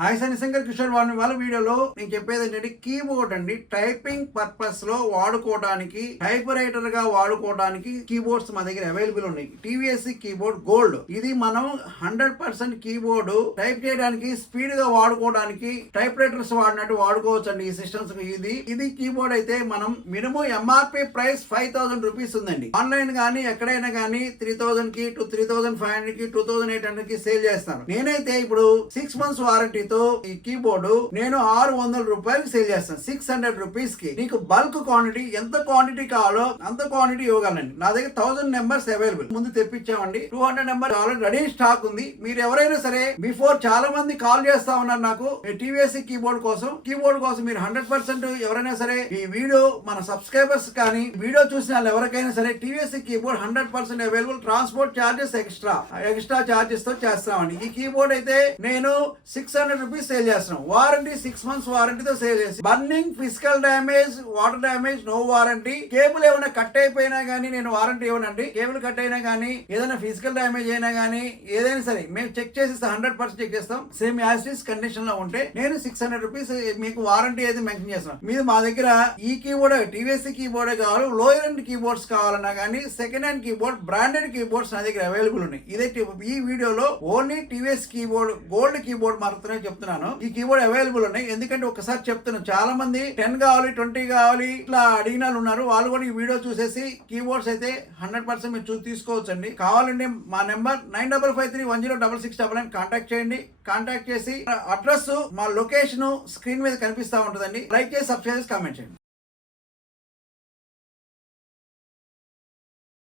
Hi శనిశంకర్ Kishore వాళ్ళ వీడియోలో నేను చెప్పేది ఏంటంటే కీబోర్డ్ అండి. టైపింగ్ పర్పస్ లో వాడుకోవడానికి, టైప్ రైటర్ గా వాడుకోవడానికి కీబోర్డ్స్ మా దగ్గర అవైలబుల్ ఉన్నాయి. టీవీఎస్ కీబోర్డ్ గోల్డ్, ఇది మనం 100% కీబోర్డ్ టైప్ చేయడానికి, స్పీడ్ గా వాడుకోవడానికి, టైప్ రైటర్స్ వాడినట్టు వాడుకోవచ్చు అండి ఈ సిస్టమ్స్. ఇది కీబోర్డ్ అయితే మనం మినిమం ఎంఆర్పి ప్రైస్ 5000 రూపీస్ ఉందండి. ఆన్లైన్ గానీ ఎక్కడైనా గానీ 3000 కి 3500 కి 2800 కి సేల్ చేస్తాను. నేనైతే ఇప్పుడు 6 months వారంటీ ఈ కీబోర్డు నేను 600 రూపాయలకి సేల్ చేస్తాను. 600 రూపీస్ కి నీకు బల్క్ క్వాంటిటీ, ఎంత క్వాంటిటీ కావాలో అంత క్వాంటిటీ ఇవ్వగలండి. నా దగ్గర 1000 నెంబర్స్ అవైలబుల్. ముందు తెప్పించామండి. 200 నెంబర్ ఆల్రెడీ రెడీ స్టాక్ ఉంది. మీరు ఎవరైనా సరే బిఫోర్ చాలా మంది కాల్ చేస్తా ఉన్నారు నాకు టీవీఎస్ కీబోర్డ్ కోసం. మీరు 100% ఎవరైనా సరే ఈ వీడియో మన సబ్స్క్రైబర్స్ కానీ వీడియో చూసిన వాళ్ళు ఎవరికైనా సరే TVS keyboard 100% available. Transport charges extra charges తో చేస్తామండి. ఈ కీబోర్డ్ అయితే నేను 600 రూపీస్ సేల్ చేస్తున్నాం. వారంటీ 6 months వారంటీతో సేల్ చేసి, burning, physical damage, water damage no warranty. Cable ఏమైనా కట్ అయిపోయినా గానీ నేను వారంటీ ఇవ్వనండి. కేబుల్ కట్ అయినా గానీ, ఏదైనా ఫిజికల్ డ్యామేజ్ అయినా గానీ, ఏదైనా సరే మేము చెక్ చేసి 100% చెక్ చేస్తాం. సేమ్ యాజ్ ఇస్ కండిషన్ లో ఉంటే నేను 600 రూపీస్ మీకు వారంటీ అయితే మెన్షన్ చేస్తాం. మీరు మా దగ్గర ఈ కీబోర్డ్ టీవీఎస్ కీబోర్డ్ కావాలి, లోయర్ ఎండ్ కీబోర్డ్స్ కావాలన్నా కానీ, second hand keyboard, branded keyboards నా దగ్గర అవైలబుల్ ఉన్నాయి. ఇదైతే ఈ వీడియోలో only TVS keyboard gold keyboard మాత్రమే చెప్తున్నాను. ఈ కీబోర్డ్ అవైలబుల్ ఉన్నాయి. ఎందుకంటే ఒకసారి చెప్తున్నాను, చాలా మంది 10 కావాలి, 20 కావాలి ఇట్లా అడిగిన వాళ్ళు ఉన్నారు. వాళ్ళు కూడా ఈ వీడియో చూసేసి కీబోర్డ్స్ అయితే 100% మీరు తీసుకోవచ్చు అండి. కావాలంటే మా నెంబర్ 9553106699 కాంటాక్ట్ చేయండి. కాంటాక్ట్ చేసి అడ్రస్, మా లొకేషన్ స్క్రీన్ మీద కనిపిస్తా ఉంటుందండి. లైక్ చేసి, సబ్స్క్రైబ్ చేసి, కామెంట్ చేయండి.